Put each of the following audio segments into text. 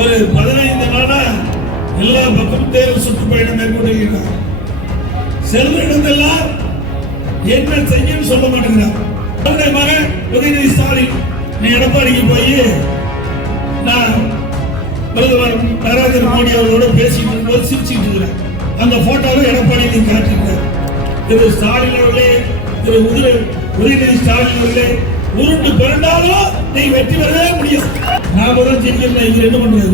ஒரு 15 நாளா எல்லா பக்கமும் தேர்தல் சுற்றுப்பயணம் மேற்கொண்டிருக்கிறார். செல்வ இடத்தெல்லாம் என்ன செய்யும் சொல்ல மாட்டேங்கிறார். அவருடைய மகன் உதயநிதி ஸ்டாலின் எடப்பாடிக்கு போய் நான் பிரதமர் நரேந்திர மோடி அவர்களோட பேசிட்டு இருக்கும்போது சிரிச்சுட்டு இருக்கிறேன். அந்த போட்டோவை எடப்பாடி காட்டியிருக்கார். திரு ஸ்டாலின் அவர்களே, திரு உதயநிதி ஸ்டாலின் அவர்களே, உருண்டு பிறந்தாலும் நீ வெற்றி பெறவே முடியும். நான் முதல் சிரிக்கிறேன். இவர் என்ன பண்றாரு?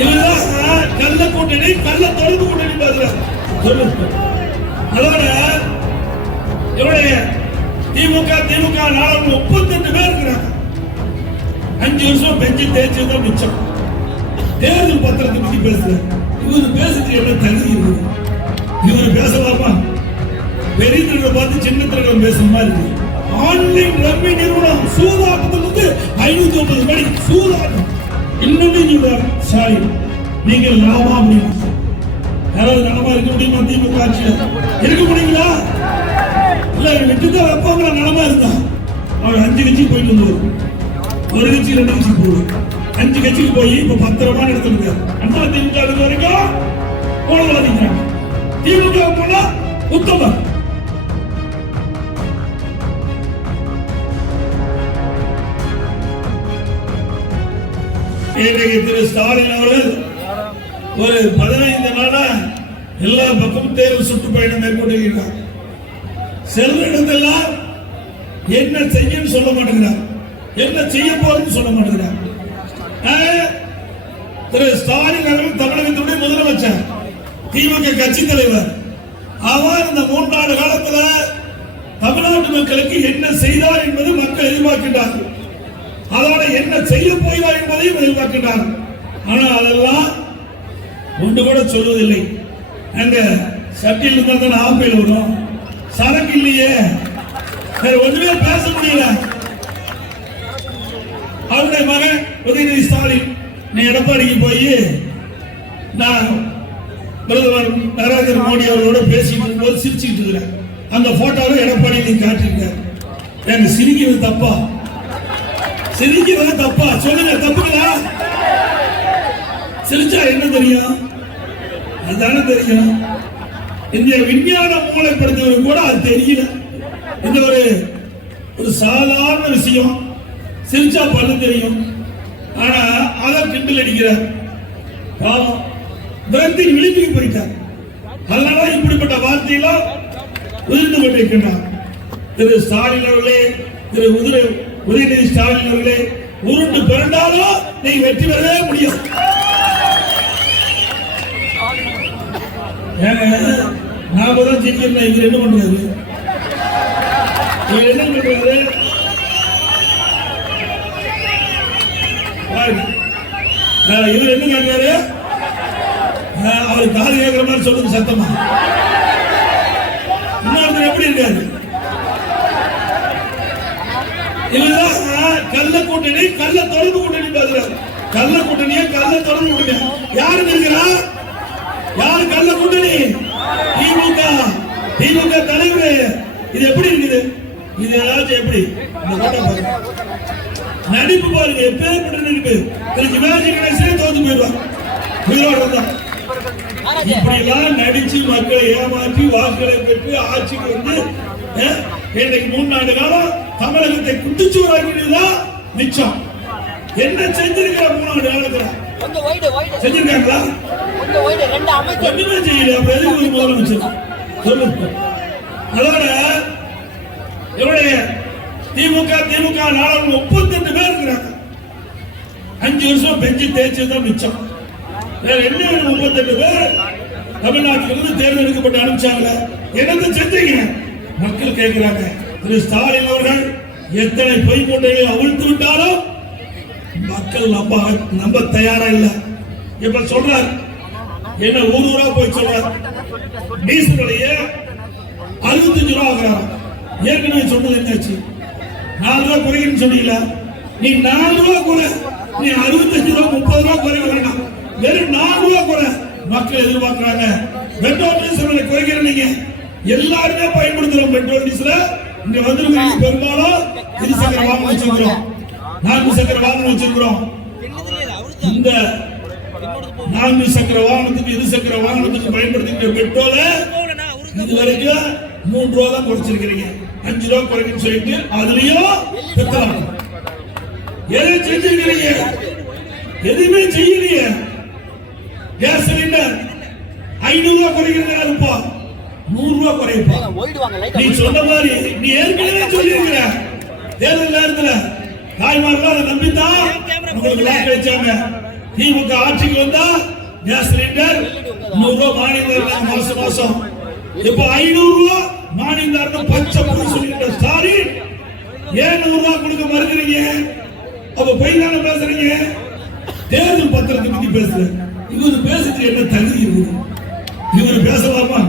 இவர்தான் கள்ள கூட்டணி, கள்ள தொடர்பு கூட்டணி பாக்குறாரு. அதோட இவருடைய திமுக 38 பேர் இருக்கிறாங்க. 5 வருஷம் பெஞ்சு தேய்ச்சதுதான் மிச்சம். தேர்தல் பத்திரத்தை பத்தி பேசுற இவரு பேசுறது என்ன தகுதி இருக்குது? இவரு பேசலாமா? பெரிய திருடம் பார்த்து சின்ன திருடம் பேசுற மாதிரி இருக்கு. ஆன்லைன் ரம்மி நிறுவனம் சூதாட்டத்திலிருந்து 550 கோடி சூதாட்டம். இன்னொன்னு சாரி, நீங்கள் லாபா அப்படின்னு யாராவது நலமா இருக்க முடியுமா? திமுக ஆட்சியில் இருக்க முடியுங்களா? இல்ல விட்டுதான் வைப்பாங்களா? நலமா இருந்தா அவர் 5 கட்சி போயிட்டு வந்தவர், ஒரு கட்சி 2 கட்சி போடுவார். 5 கட்சிக்கு போய் இப்ப பத்திரமான இடத்துல இருக்காரு. அண்ணா திமுக இருக்க வரைக்கும் போனவாதிக்கிறாங்க. திமுக போனா உத்தமர். இன்றைக்கு திரு ஸ்டாலின் அவர்கள் ஒரு 15 நாளா எல்லா பக்கமும் தேர்தல் சுற்றுப்பயணம் மேற்கொண்டிருக்கிறார். செல்வ இடத்தெல்லாம் என்ன செய்யும் சொல்ல மாட்டேங்கிறார். என்ன செய்ய போறதுன்னு சொல்ல மாட்டேங்கிறார். திரு ஸ்டாலின் அவர்கள் தமிழகத்துடைய முதலமைச்சர், திமுக கட்சி தலைவர். அவர் இந்த 3 ஆண்டு காலத்தில் தமிழ்நாட்டு மக்களுக்கு என்ன செய்தார் என்பது மக்கள் எதிர்பார்க்கின்றார்கள். அதோட என்ன செய்ய போகிறார் என்பதையும் எதிர்பார்க்கின்றார். ஆனால் அதெல்லாம் ஒன்று கூட சொல்வதில்லை. அங்க சட்டியில் இருந்தால் ஆப்பையில் வரும், சரக்கு இல்லையே, வேற ஒன்றுமே பேச முடியல. அவருடைய மகன் உதயநிதி ஸ்டாலின் எடப்பாடிக்கு போய் நான் பிரதமர் நரேந்திர மோடி அவர்களோட பேசிட்டு இருக்கும்போது சிரிச்சுட்டு இருக்கிறேன். அந்த போட்டோவை எடப்பாடி காட்டியிருக்காரு. எனக்கு சிரிக்கிறது தப்பா? சிரிக்கிறது தப்பா? சொல்லுங்க, தப்புங்களா? சிரிச்சா என்ன தெரியும்? அதுதானே தெரியும். இந்த விஞ்ஞான மூளைப்படுத்தவருக்கு கூட அது தெரியல. இந்த ஒரு சாதாரண விஷயம். சிரிச்சா பல்லு தெரியும், ஆனா அதை கிண்டல் அடிக்கிறார். பாவம், பிரத்தின் விழிப்புக்கு போயிட்டார். அதனால இப்படிப்பட்ட வார்த்தையெல்லாம் உதிர்ந்து கொண்டிருக்கின்றார். திரு ஸ்டாலின் அவர்களே, திரு உதயநிதி ஸ்டாலின் அவர்களே, உருண்டு பிறந்தாலும் நீ வெற்றி பெறவே முடியும். நாம தான் சிரிக்கிறேன். இவர் என்ன பண்றாரு? இவர் என்ன பண்றாரு? இவர் என்ன கேட்கிறாரு? அவர் காது கேட்கிற மாதிரி சொல்லுங்க சத்தமா. இன்னொருத்தர் எப்படி இருக்காரு? இதுதான் கள்ள கூட்டணி, கள்ள தொடர்பு கூட்டணி பாக்குறாரு. கள்ள கூட்டணியா, கள்ள தொடர்பு கூட்டணி? யாரு இருக்கிறா? யாரு கள்ள கூட்டணி? திமுக தலைவர். இது எப்படி இருக்குது? இது ஏதாச்சும் எப்படி நடிப்பு பாருங்க. எப்பேற்பட்ட நடிப்பு! திரு சிவாஜி கணேசனே தோத்து போயிடுவார் உயிரோடு இருந்தா. இப்படி எல்லாம் நடிச்சு மக்களை ஏமாற்றி வாக்குகளை பெற்று ஆட்சிக்கு வந்து இன்றைக்கு 3 ஆண்டு காலம் தமிழகத்தை குட்டிச்சுவராக்கிதான் மிச்சம். என்ன செஞ்சிருக்கிற 3 ஆண்டு காலத்துல? செஞ்சிருக்காங்களா? ஒண்ணுமே செய்யல. முதலமைச்சர் சொல்லுங்க. அதோட இவருடைய திமுக 38 பேர் இருக்கிறாங்க. 5 வருஷம் பெஞ்சு தேய்ச்சதுதான் மிச்சம். வேற என்ன 38 பேர் தமிழ்நாட்டிலிருந்து தேர்ந்தெடுக்கப்பட்டு அனுப்பிச்சாங்க. என்னத்தை செஞ்சீங்க? மக்கள் கேட்கிறாங்க. திரு ஸ்டாலின் அவர்கள் எத்தனை பொய் மூட்டைகளை அவிழ்த்து விட்டாலும் மக்கள் நம்ப தயாரா இல்ல. இப்ப சொல்றார், என்ன ஊரா போய் சொல்றார், டீசல் விலைய 65 ரூபா ஆகிறார். ஏற்கனவே சொன்னது என்னாச்சு? 4 ரூபா குறைக்கணும்னு சொன்னீங்களா? நீ 4 ரூபா குறை, நீ 65 ரூபா 30 ரூபா குறைக்க வேண்டாம், வெறும் 4 ரூபா குறை. மக்கள் எதிர்பார்க்கிறாங்க. பெட்ரோல் டீசல் விலை குறைக்கிற நீங்க எல்லாருமே பயன்படுத்துறோம். பெட்ரோல் டீசல் இங்க வந்திருக்கிறீங்க, பெரும்பாலும் இருசக்கர வாகனம் வச்சிருக்கிறோம், 4 சக்கர வாகனம் வச்சிருக்கிறோம். இந்த 4 சக்கர வாகனத்துக்கு இருசக்கர வாகனத்துக்கு பயன்படுத்துகிற பெட்ரோல இதுவரைக்கும் 3 ரூபா தான் குறைச்சிருக்கிறீங்க. 5 ரூபா குறைக்குன்னு சொல்லிட்டு அதுலயும் பெட்ரோல் எதை செஞ்சிருக்கிறீங்க? எதுவுமே செய்யலையே. கேஸ் சிலிண்டர் 500 ரூபா குறைக்கிறதா இருப்பா, 100 ரூபா குறைப்பா. நீ சொன்ன மாதிரி நீ ஏற்கனவே சொல்லியிருக்கிற தேர்தல் நேரத்துல தாய்மார்கள் அதை நம்பித்தான் உங்களுக்கு வாக்களிச்சாங்க. திமுக ஆட்சிக்கு வந்தா கேஸ் சிலிண்டர் 100 ரூபா மானியம் மாசம் மாசம், இப்ப 500 ரூபா மானியம் பச்சை பொய் சொல்லிக்கிற ஸ்டாலின் ஏன் 100 ரூபா கொடுக்க மறுக்கிறீங்க? அப்ப பொய் தானே பேசுறீங்க. தேர்தல் பத்திரத்தை பத்தி பேசுறேன். இவரு பேசுறது என்ன தகுதி இருக்குது? இவரு பேசலாமா?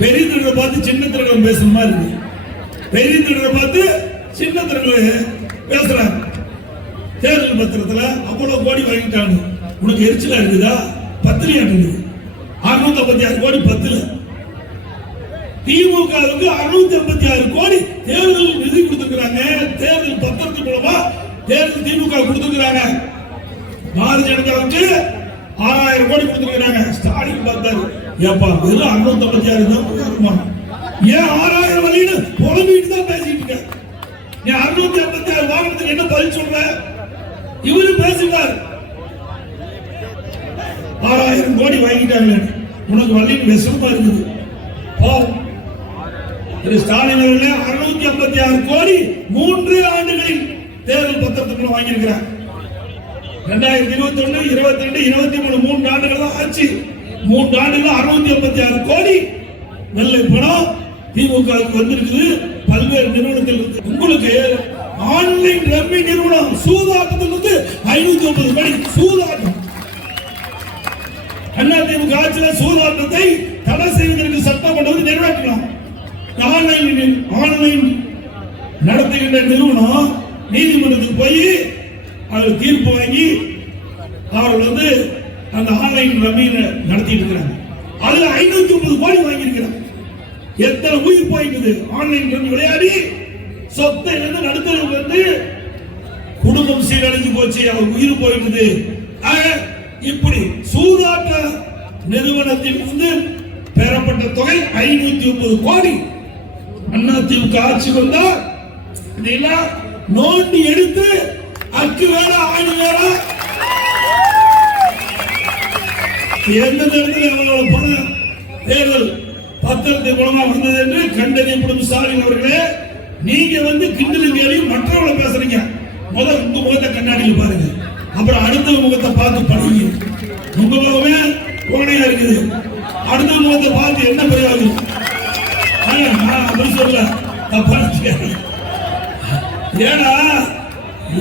பெரிய திருடரை பார்த்து சின்ன திருடன் பேசுற மாதிரி இருக்கு. பெரிய திருடரை பார்த்து சின்ன திருடன் பேசுறாங்க. தேர்தல் பத்திரத்துல அவ்வளவு கோடி வாங்கிட்டாங்க. உனக்கு எரிச்சலா இருக்குதா? 10 இருக்குது, 656 கோடி 10. திமுகவுக்கு 656 கோடி தேர்தல் நிதி கொடுத்திருக்கிறாங்க. தேர்தல் பத்திரத்தின் மூலமா தேர்தல் திமுக கொடுத்திருக்கிறாங்க. பாரதிய ஜனதாவுக்கு 6000 கோடி கொடுத்திருக்கிறாங்க. ஸ்டாலின் பார்த்தாரு, ஏப்பா வெறும் 656 தான் போயிருமா, ஏன் 6000 வழின்னு புலம்பிட்டு தான் பேசிட்டு இருக்க. நீ 656 வாகனத்துக்கு என்ன பதில் சொல்ற? இவரு பேசுகிறார் 6000 கோடி வாங்கிட்டாங்க. உனக்கு வழின்னு விஷமா இருக்குது. ஸ்டாலின் அவர்களே 656 கோடி 3 ஆண்டுகளில் தேர்தல் பத்திரத்துக்குள்ள வாங்கியிருக்கிறார். 2021, 22, 23 3 ஆண்டுகள் தான் ஆச்சு. 3 ஆண்டுகள் 656 கோடி வெள்ளை பணம் திமுகவுக்கு வந்திருக்குது. பல்வேறு நிறுவனத்தில் இருக்கு. உங்களுக்கு ஆன்லைன் ரம்மி நிறுவனம் சூதாட்டத்தில் இருந்து 550 கோடி சூதாட்டம். அதிமுக ஆட்சியில் சூதாட்டத்தை தடை செய்வதற்கு சட்டமன்றம் நிறைவேற்றலாம். ஆன்லைன் நடத்துகின்ற நிறுவனம் நீதிமன்றத்துக்கு போய் அவர் தீர்ப்பு வாங்கி அவர்கள் அந்த ஆன்லைன் ரம்மி நடத்திட்டு இருக்கிறாங்க. அதுல 550 கோடி வாங்கி இருக்கிறாங்க. எத்தனை உயிர் போயிட்டு ஆன்லைன் ரம்மி விளையாடி சொத்தை நடுத்தருக்கு குடும்பம் சீரழிஞ்சு போச்சு, அவர் உயிர் போயிட்டு. இப்படி சூதாட்ட நிறுவனத்தில் இருந்து பெறப்பட்ட தொகை 550 கோடி. அதிமுக ஆட்சி வந்தா இதெல்லாம் நோண்டி எடுத்து அக்கு வேற ஆணி வேற எந்த நேரத்தில் அவங்களோட பணம் தேர்தல் பத்திரத்தின் மூலமா வந்தது என்று கண்டறியப்படும் ஸ்டாலின் அவர்களே, நீங்க கிண்டலும் கேள்வியும் மற்றவங்களை பேசுறீங்க. முதல் உங்க முகத்தை கண்ணாடியில் பாருங்க, அப்புறம் அடுத்த முகத்தை பார்த்து படிங்க. உங்க முகமே கோணையா இருக்குது, அடுத்த முகத்தை பார்த்து என்ன பிரயோஜனம்? அப்படி சொல்ல தப்பா. ஏன்னா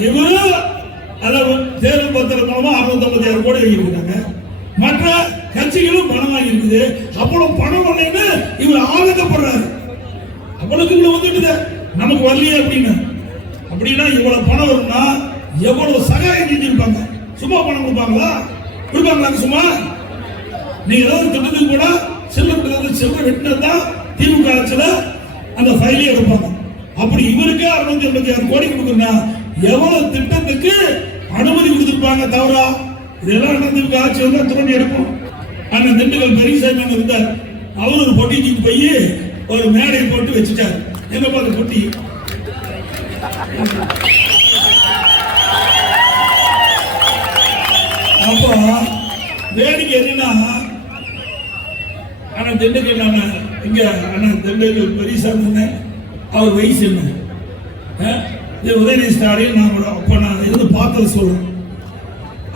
இவரும் தேர்தல் பத்திரம் மூலமா 656 கோடி வாங்கியிருக்காங்க. மற்ற கட்சிகளும் பணம் வாங்கி இருக்குது. அவ்வளவு பணம் வரலன்னு இவர் ஆதங்கப்படுறாரு. அவளுக்கு இவ்வளவு வந்துட்டு நமக்கு வரலையே அப்படின்னா இவ்வளவு பணம் வரும்னா எவ்வளவு சகாயம் செஞ்சிருப்பாங்க. சும்மா பணம் கொடுப்பாங்களா? சும்மா நீங்க ஏதாவது திட்டத்துக்கு கூட செல்ல வெட்டினதான் திமுக ஆட்சியில அந்த ஃபைலே எடுப்பாங்க. அப்படி இவருக்கு 656 கோடி கொடுக்குறா எவ்வளவு திட்டத்துக்கு அனுமதி கொடுத்திருப்பாங்க தவறா? இதெல்லாம் திமுக ஆட்சி வந்தா தோண்டி எடுப்போம். ஆனா திண்டுக்கல் பெரியசாமி இருந்தார், அவர் ஒரு பொட்டிக்கு போய் ஒரு மேடை போட்டு வச்சுட்டார். எங்க பார்த்த பொட்டி அப்போ வேடிக்கை என்னன்னா, ஆனா திண்டுக்கல் இங்க திண்டுக்கல் பெரியசாமி அவர் வயசு என்ன? உதயநிதி ஸ்டாலின் நான் இருந்து பார்த்தது சொல்றேன்.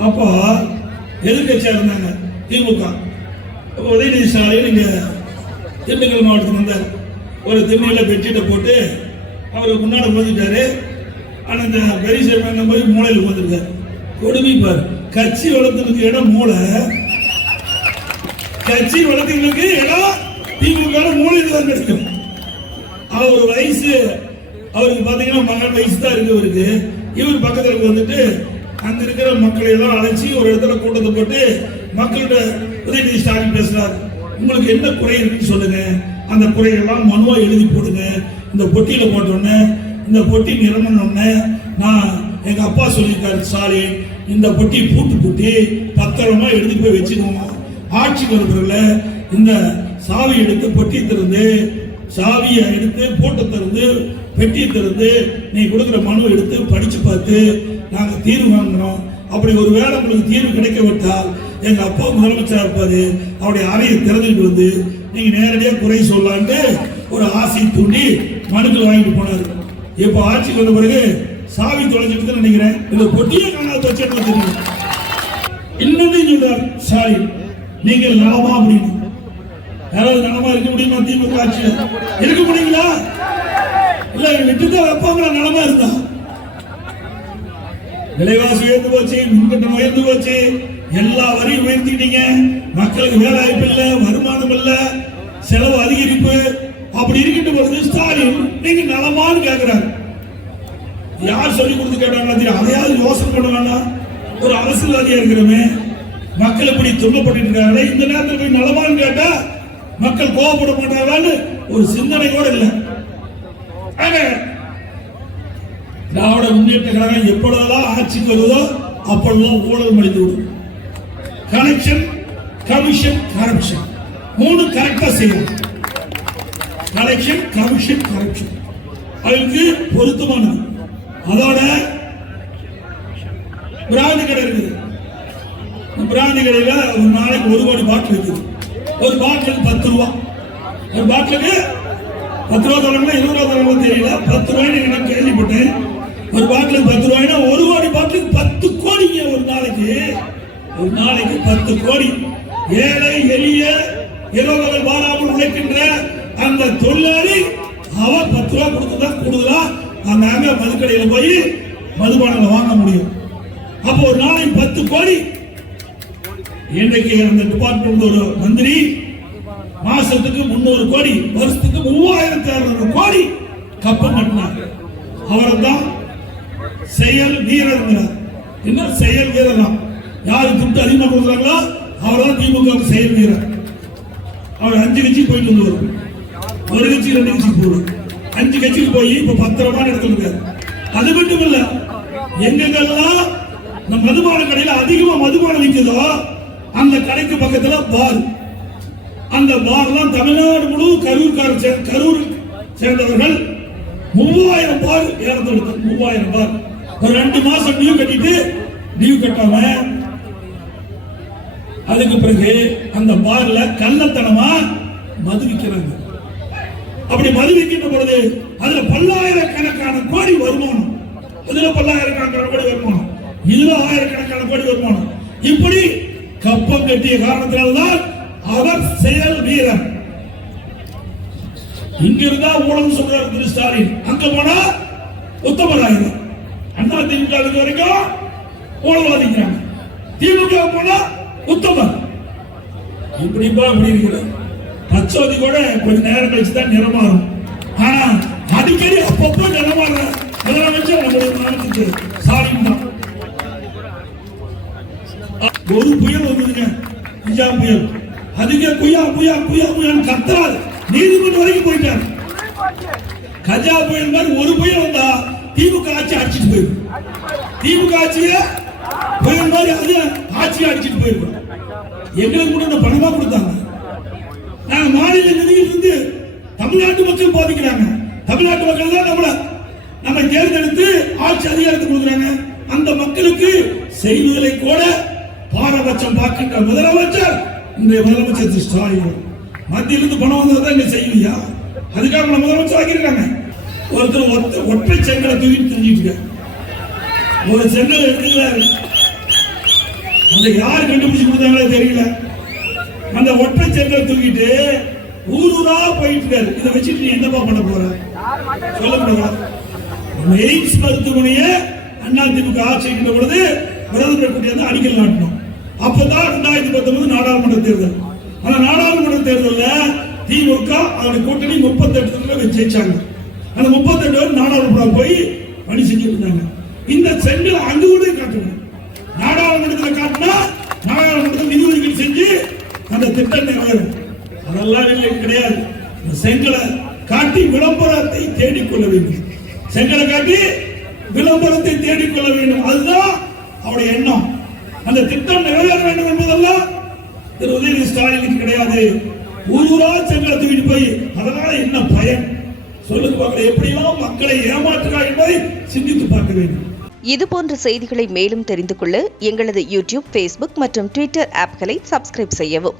அப்போ எதிர்கட்சியா இருந்தாங்க திமுக. உதயநிதி ஸ்டாலின் இங்க திண்டுக்கல் மாவட்டத்தில் வந்தார். ஒரு திண்ணையில பெட்ஷீட்டை போட்டு அவர் முன்னாடி வந்துட்டாரு. ஆனா இந்த பெரியசாமி போய் மூளையில் வந்துருக்காரு. கொடுமை பாரு, கட்சி வளர்த்ததுக்கு இடம் மூளை, கட்சி வளர்த்ததுக்கு இடம் திமுக மூளையில் தான் கிடைக்கும். அவர் வயசு அவருக்கு பாத்தீங்கன்னா மகன் வயசு தான் இருக்கு அவருக்கு. இவர் பக்கத்துல வந்துட்டு அங்க இருக்கிற மக்களை எல்லாம் அழைச்சி ஒரு இடத்துல கூட்டத்தை போட்டு மக்கள்கிட்ட உதயநிதி ஸ்டாலின் பேசுறாரு. உங்களுக்கு என்ன குறை இருக்குன்னு சொல்லுங்க, அந்த குறைகள்லாம் மனுவா எழுதி போடுங்க. இந்த பொட்டியில போட்டோன்னே இந்த பொட்டி நிரம்பணும்னு நான் எங்க அப்பா சொல்லியிருக்காரு ஸ்டாலின், இந்த பொட்டி பூட்டி பத்திரமா எடுத்துட்டு போய் வச்சுக்கணும். ஆட்சிக்கு வருகிறல இந்த சாவி எடுத்து பொட்டி திறந்து சாவியை எடுத்து போட்டு திறந்து பெட்டியை திறந்து நீ கொடுக்குற மனு எடுத்து படிச்சு பார்த்து நாங்க தீர்வு வாங்குறோம். அப்படி ஒரு வேளை உங்களுக்கு தீர்வு கிடைக்க விட்டால் எங்க அப்பா முதலமைச்சராக இருப்பாரு, அவருடைய அறையை திறந்துட்டு வந்து நீங்க நேரடியாக குறை சொல்லலான்ட்டு ஒரு ஆசை தூண்டி மனுக்கள் வாங்கிட்டு போனாரு. இப்ப ஆட்சிக்கு வந்த பிறகு சாவி தொலைஞ்சிட்டு நினைக்கிறேன், இந்த பொட்டியே காணாத வச்சு தெரியும். இன்னொன்னு சொல்றார் ஸ்டாலின், நீங்கள் நலமா அப்படின்னு. யாராவது நலமா இருக்க முடியுமா? திமுக ஆட்சியில் இருக்க முடியுங்களா? இல்ல விட்டுதான் வைப்பாங்களா? நலமா இருந்தா விலைவாசி உயர்ந்து போச்சு, மின்கட்டணம் உயர்ந்து போச்சு, எல்லா வரையும் உயர்த்திட்டீங்க, மக்களுக்கு வேலை வாய்ப்பு இல்ல, வருமானம் இல்ல, செலவு அதிகரிப்பு. அப்படி இருக்கின்ற பொழுது ஸ்டாலின் நீங்க நலமான்னு கேட்கிறாரு. யார் சொல்லி கொடுத்து கேட்டாங்க? அதையாவது யோசனை பண்ண வேண்டாம். ஒரு அரசியல்வாதியா இருக்கிறோமே, மக்கள் இப்படி துன்பப்பட்டு இருக்காங்க, இந்த நேரத்தில் போய் நலமான்னு கேட்டா மக்கள் கோபப்பட மாட்டாங்கன்னு ஒரு சிந்தனை கூட இல்லை. திராவிட முன்னேற்ற கழகம் எப்பொழுதெல்லாம் ஆட்சிக்கு வருவதோ அப்பொழுதெல்லாம் ஊழல் மலிந்து விடும். கனெக்ஷன், கமிஷன், கரப்ஷன் மூணு கரெக்டா செய்யணும். கலெக்ஷன், கமிஷன், கரப்ஷன் அதுக்கு பொருத்தமானது. அதோட பிராந்தி கடை இருக்குது. பிராந்தி கடையில ஒரு நாளைக்கு 1 கோடி பாட்டில் இருக்குது. ஒரு பாட்டிலுக்கு 10 ரூபா. ஒரு பாட்டிலுக்கு 10 ரூபா தரங்களா 20 ரூபா தரங்களா தெரியல, 10 ரூபாய்னு நான் கேள்விப்பட்டேன். ஒரு பாட்டிலுக்கு 10 ரூபாய்னா 1 கோடி பாட்டிலுக்கு 10 கோடிங்க. ஒரு நாளைக்கு 10 கோடி. ஏழை எளிய இரவுகள் வாராமல் உழைக்கின்ற அந்த தொழிலாளி அவர் 10 ரூபா கொடுத்துதான் கூடுதலா அந்த மதுக்கடையில போய் மதுபானங்களை வாங்க முடியும். அப்போ ஒரு நாளைக்கு 10 கோடி. இன்றைக்கு அந்த டிபார்ட்மெண்ட் ஒரு மந்திரி மாசத்துக்கு 300 கோடி, வருஷத்துக்கு 3600 கோடி கப்பம் கட்டினார். அவரை தான் செயல் வீரர். என்ன செயல் வீரர் தான்? யாரு துட்டு அதிகமாக கொடுக்குறாங்களோ அவர்தான் திமுக செயல் வீரர். அவர் 5 கட்சி போயிட்டு வந்துவார், ஒரு கட்சி 2 கட்சி போடுவார், 5 கட்சிக்கு போய் இப்ப பத்திரமான இடத்துல இருக்காரு. அது மட்டும் இல்ல, எங்கெல்லாம் இந்த மதுபான கடையில அதிகமா மதுபானம் விற்கிறதோ அந்த கடைக்கு பக்கத்துல பார். அந்த பார்லாம் தமிழ்நாடு முழு கரூர் சேர்ந்தவர்கள் 3000 பார் ஏறத்தை 3000 பார். ஒரு 2 மாசம் டியூ கட்டிட்டு டியூ கட்டாம அதுக்கு பிறகு அந்த பார்ல கள்ளத்தனமா மது விற்கிறாங்க. அப்படி மது விற்கின்ற பொழுது அதுல பல்லாயிரக்கணக்கான கோடி வருமானம், இதுல பல்லாயிரக்கணக்கான கோடி வருமானம், இதுல ஆயிரக்கணக்கான கோடி வருமானம். இப்படி கப்பம் கட்டிய காரணத்தினால்தான் அவர் செயல் வீரர். இங்க இருந்தா ஊழல் சொல்றாரு திரு ஸ்டாலின், அங்க போனா உத்தமராயிரம். அண்ணா திமுக வரைக்கும் ஊழல்வாதிக்கிறாங்க, திமுக போனா உத்தமர். இப்படிப்பா அப்படி இருக்கிற பச்சோதி கூட கொஞ்ச நேரம் கழிச்சுதான் நிறமாறும். ஆனா அடிக்கடி அப்பப்போ நிறமாற முதலமைச்சர் நம்முடைய மாநிலத்துக்கு ஸ்டாலின் தான். ஒரு புயல் வந்ததுங்க, கஜா புயல். அதுக்கு குயா குயா குயா குயான்னு கத்துறாரு, நீதிமன்றம் வரைக்கும் போயிட்டாரு. கஜா புயல் மாதிரி ஒரு புயல் வந்தா திமுக ஆட்சி அடிச்சுட்டு போயிடும். திமுக ஆட்சிய புயல் மாதிரி அது ஆட்சியை அடிச்சுட்டு போயிடும். எங்களுக்கு கூட இந்த பணமா கொடுத்தாங்க. நாங்க மாநில நிதியில் இருந்து தமிழ்நாட்டு மக்கள் பாதிக்கிறாங்க. தமிழ்நாட்டு மக்கள் தான் நம்ம தேர்ந்தெடுத்து ஆட்சி அதிகாரத்தை கொடுக்குறாங்க. அந்த மக்களுக்கு செய்திகளை கூட பாரபட்சம் பார்க்கின்ற முதலமைச்சர் இன்றைய முதலமைச்சர் ஸ்டாலின். மத்தியிலிருந்து பணம் வந்ததான் இங்க செய்யலையா? அதுக்காக நம்ம முதலமைச்சர் ஆக்கியிருக்காங்க. ஒருத்தர் ஒற்றை செங்கலை தூக்கிட்டு தெரிஞ்சுட்டு ஒரு செங்கல் எடுத்துக்கிறாரு. அந்த யார் கண்டுபிடிச்சு கொடுத்தாங்களே தெரியல. அந்த ஒற்றை செங்கலை தூக்கிட்டு ஊரூரா போயிட்டு இருக்காரு. இதை வச்சுட்டு நீ என்னப்பா பண்ண போற சொல்ல முடியுமா? எய்ம்ஸ் மருத்துவமனையை அண்ணா திமுக ஆட்சிக்கின்ற பொழுது பிரதமர் கூட்டிய அடிக்கல் நாட்டணும். அப்பதான் 2019 நாடாளுமன்ற தேர்தல். அந்த நாடாளுமன்ற தேர்தலில் திமுக அவருடைய கூட்டணி 38 ஜெயிச்சாங்க. அந்த 38 நாடாளுமன்றம் போய் பணி செஞ்சுட்டு இருந்தாங்க. இந்த செங்கல் அங்கு கூட காட்டணும். நாடாளுமன்றத்தில் காட்டினா நாடாளுமன்றத்தில் நிதி ஒதுக்கீடு செஞ்சு அந்த திட்டம் நிறைவேறும். அதெல்லாம் கிடையாது. செங்கலை காட்டி விளம்பரத்தை தேடிக்கொள்ள வேண்டும். செங்கலை காட்டி விளம்பரத்தை தேடிக்கொள்ள வேண்டும். அதுதான் அவருடைய எண்ணம். அந்த திட்டம் நிறைவேற வேண்டும் என்பதெல்லாம் திரு உதயநிதி ஸ்டாலினுக்கு கிடையாது. ஊரூரா செங்கலை தூக்கிட்டு போய் அதனால என்ன பயன் சொல்லுங்க பார்க்கல. எப்படியெல்லாம் மக்களை ஏமாற்றுகிறார் என்பதை சிந்தித்து பார்க்க வேண்டும். இதுபோன்ற செய்திகளை மேலும் தெரிந்து கொள்ள எங்களது யூடியூப், ஃபேஸ்புக் மற்றும் ட்விட்டர் ஆப்களை சப்ஸ்கிரைப் செய்யவும்.